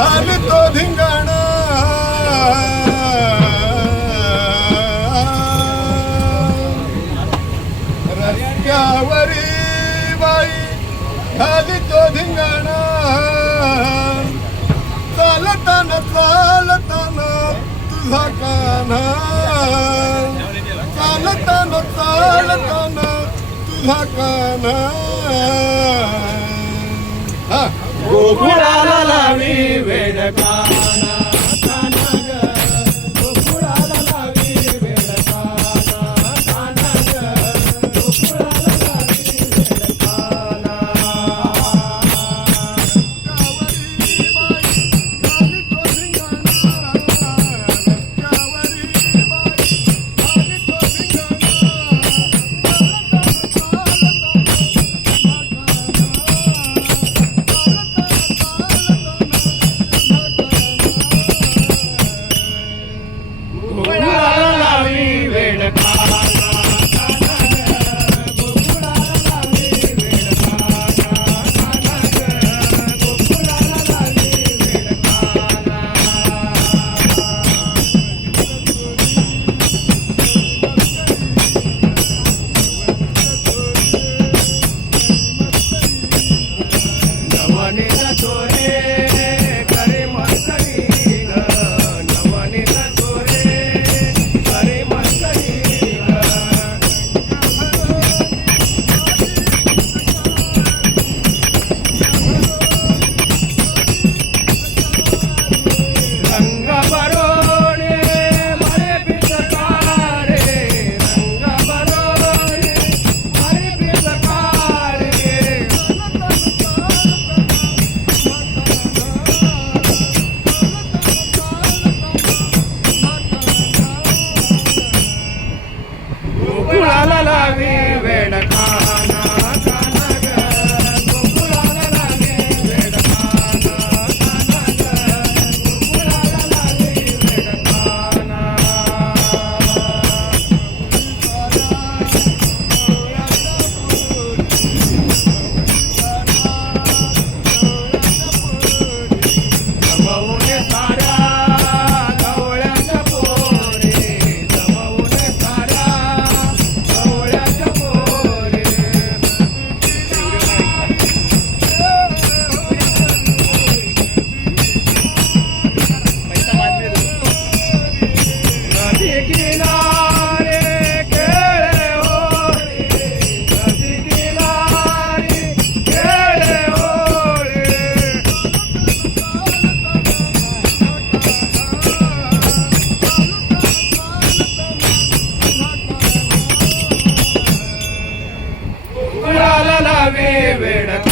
घालतो धिंगाणा. रस्त्यावरी बाई घालतो धिंगाणा. चालताना चालताना तुझा काना. चालताना चालताना तुझा काना. हा. గోకుడాల వేడకా. வேடா